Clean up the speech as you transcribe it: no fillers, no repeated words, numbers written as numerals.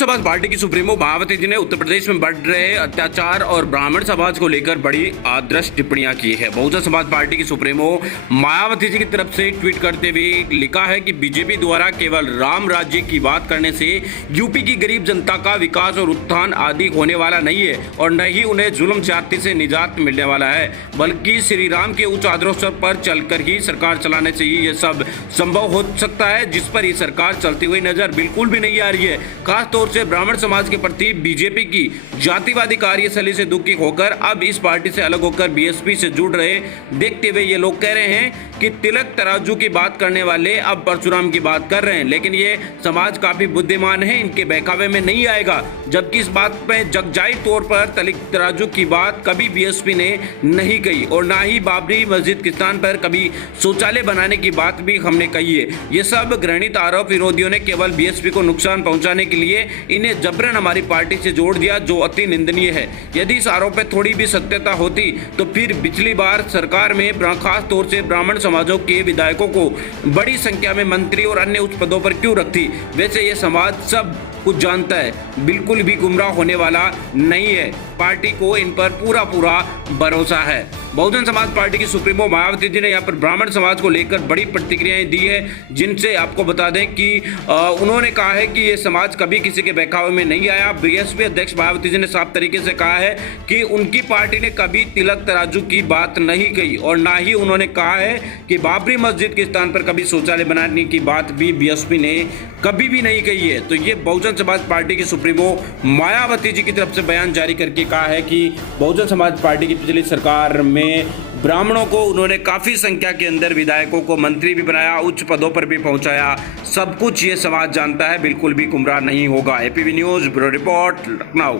समाज पार्टी की सुप्रीमो मायावती जी ने उत्तर प्रदेश में बढ़ रहे अत्याचार और ब्राह्मण समाज को लेकर बड़ी आदर्श टिप्पणियां की है। बहुजन समाज पार्टी की सुप्रीमो मायावती जी की तरफ से ट्वीट करते हुए लिखा है कि बीजेपी द्वारा केवल राम राज्य की बात करने से यूपी की गरीब जनता का विकास और उत्थान आदि होने वाला नहीं है और न ही उन्हें जुल्म ज्यादती से निजात मिलने वाला है, बल्कि श्री राम के उच्च आदर्श पर चलकर ही सरकार चलाने से ही ये सब संभव हो सकता है, जिस पर ये सरकार चलती हुई नजर बिल्कुल भी नहीं आ रही है। खासतौर से ब्राह्मण समाज के प्रति बीजेपी की जातिवादी कार्यशैली से दुखी होकर अब इस पार्टी से अलग होकर बीएसपी से जुड़ रहे देखते हुए ये लोग कह रहे हैं कि तिलक तराजू की बात करने वाले अब परशुराम की बात कर रहे हैं, लेकिन ये समाज काफी बुद्धिमान है, इनके बहकावे में नहीं आएगा। जबकि इस बात में जगजाहिर तौर पर तिलक तराजू की बात कभी बीएसपी ने नहीं कही और ना ही बाबरी मस्जिद के स्थान पर कभी शौचालय बनाने की बात भी हमने कही है। ये सब घृणित आरोप विरोधियों ने केवल बीएसपी को नुकसान पहुंचाने के लिए इन्हें जबरन हमारी पार्टी से जोड़ दिया, जो अति निंदनीय है। यदि इस आरोप में थोड़ी भी सत्यता होती तो फिर पिछली बार सरकार में खास तौर से ब्राह्मण समाजों के विधायकों को बड़ी संख्या में मंत्री और अन्य उच्च पदों पर क्यों रखती। वैसे ये समाज सब कुछ जानता है, बिल्कुल भी गुमराह होने वाला नहीं है। पार्टी को इन पर पूरा भरोसा है। बहुजन समाज पार्टी की सुप्रीमो मायावती जी ने यहाँ पर ब्राह्मण समाज को लेकर बड़ी प्रतिक्रियाएं दी है, जिनसे आपको बता दें कि उन्होंने कहा है कि ये समाज कभी किसी के बहकावे में नहीं आया। बीएसपी अध्यक्ष मायावती जी ने साफ तरीके से कहा है कि उनकी पार्टी ने कभी तिलक तराजू की बात नहीं कही और ना ही उन्होंने कहा है कि बाबरी मस्जिद के स्थान पर कभी शौचालय बनाने की बात भी बीएसपी ने कभी भी नहीं कही है। तो ये बहुजन समाज पार्टी की सुप्रीमो मायावती जी की तरफ से बयान जारी करके कहा है कि बहुजन समाज पार्टी की पिछली सरकार में ब्राह्मणों को उन्होंने काफी संख्या के अंदर विधायकों को मंत्री भी बनाया, उच्च पदों पर भी पहुंचाया। सब कुछ ये समाज जानता है, बिल्कुल भी गुमराह नहीं होगा। APV news bureau report, Lucknow.